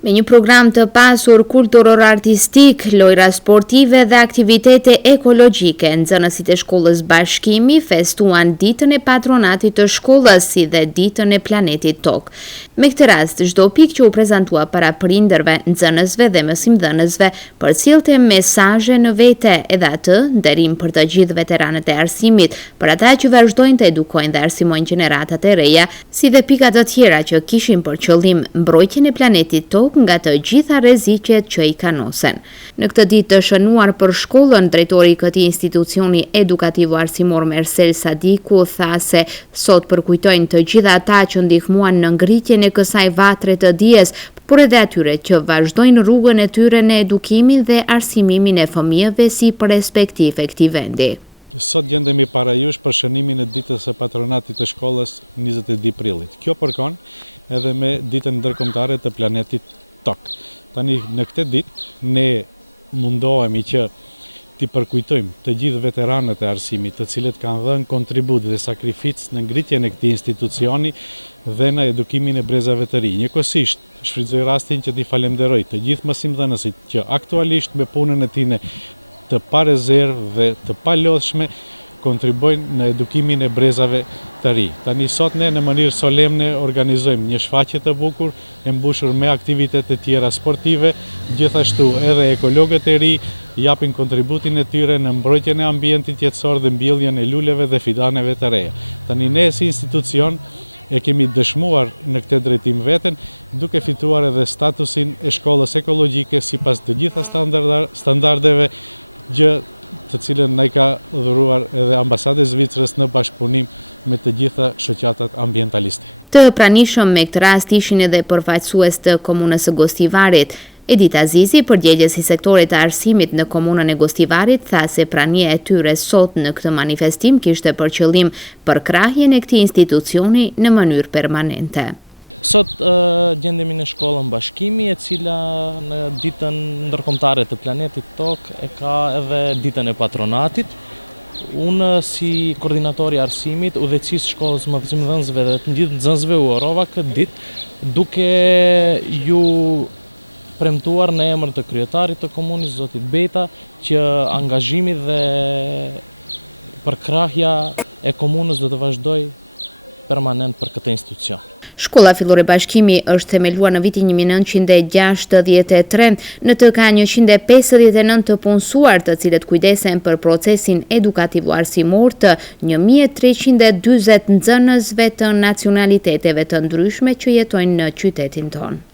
Me një program të pasur kulturor artistik, lojra sportive dhe aktivitete ekologjike, nxënësit e shkollës Bashkimi festuan ditën e patronatit të shkollës si dhe ditën e planetit Tokë. Me këtë rast, çdo pikë që u prezantua para prindërve, nxënësve dhe mësimdhënësve përcjellte mesazhe në vete, edhe atë nderim për të gjithë veteranët e arsimit, për ata që vazhdojnë të edukojnë dhe arsimojnë gjeneratat e reja, si dhe pikat të tjera që kishin për qëllim mbrojtjen e planetit Tokë nga të gjitha rreziqet që i kanosen. Në këtë ditë të shënuar për shkollën, drejtori i këtij institucioni edukativo-arsimor Mersel Sadiku tha se sot përkujtojnë të gjitha ata që ndihmuan në ngritjen e kësaj vatre të dijes, por edhe atyre që vazhdojnë rrugën e tyre në edukimin dhe arsimimin e fëmijëve si perspektivë e këtij vendi. Sot gjendemi para jush për shënimin e ditës së patronatit të shkollës 22 prillit. Kjo përkon edhe me ditën ndërkombëtare të planetit Tokë. Tani në këtë ditë ne mundohemi që t'i përkujtojmë të gjithë veteranët e arsimit, të cilët kanë dhënë kontribut dhe sakrificë në ngritjen e këtij institucioni dhe në edukimin e brezave të rinj. Njëkohësisht, shfrytëzoj rastin që t'i falenderoj të gjithë mësimdhënësit që aktualisht me punën e tyre të pa rezervë dhe të pa lodhshme kontribojnë në edukimin e brezave të ri. Tani sot ne në mënyrë solemne organizojmë një shfaqje të bukur e mbushur me aktivitete tjera sportive, gjithashtu edhe ekologët e ri japin kontributin e tyre në mbrojtjen e ambientit jetësor dhe mbjelljen e luleve dhe fidaneve të reja. Tani ne si institucion e kemi dëshmuar në këtë drejtim veten, duke fituar edhe statusin e shkollës ekologjike sipas të gjitha standardeve, gjë të cilën na i ka dhuruar edhe ambasada e Zvicrës në bashkëpunim me të gjitha shoqatat ambientaliste. Të pranishëm me këtë rast ishin edhe përfaqësues të komunës së Gostivarit. Edith Azizi, përgjegjës i sektorit të arsimit në komunën e Gostivarit, tha se prania e tyre sot në këtë manifestim kishte për qëllim përkrahjen e këtij institucioni në mënyrë permanente. Sot gjendemi në shkollën Bashkimi, e cila në ditën ndërkombëtare të planetit Tokë e ka edhe ditën e patronatit. Unë si koordinatori i arsimit, udhëheqës shkollës mësimdhënësve dhe të gjithë nxënësve u urova këtë ditë duke ju premtuar në emër të kryetarit të komunës, zotit Beta, që angazhimi dhe përkrahja e komunës do të vazhdoj permanent për këtë institucion. Shkolla fillore Bashkimi është themeluar në vitin 1963, në të ka 159 të punësuar, të cilët kujdesen për procesin edukativo-arsimor të 1340 nxënësve të nacionaliteteve të ndryshme që jetojnë në qytetin tonë.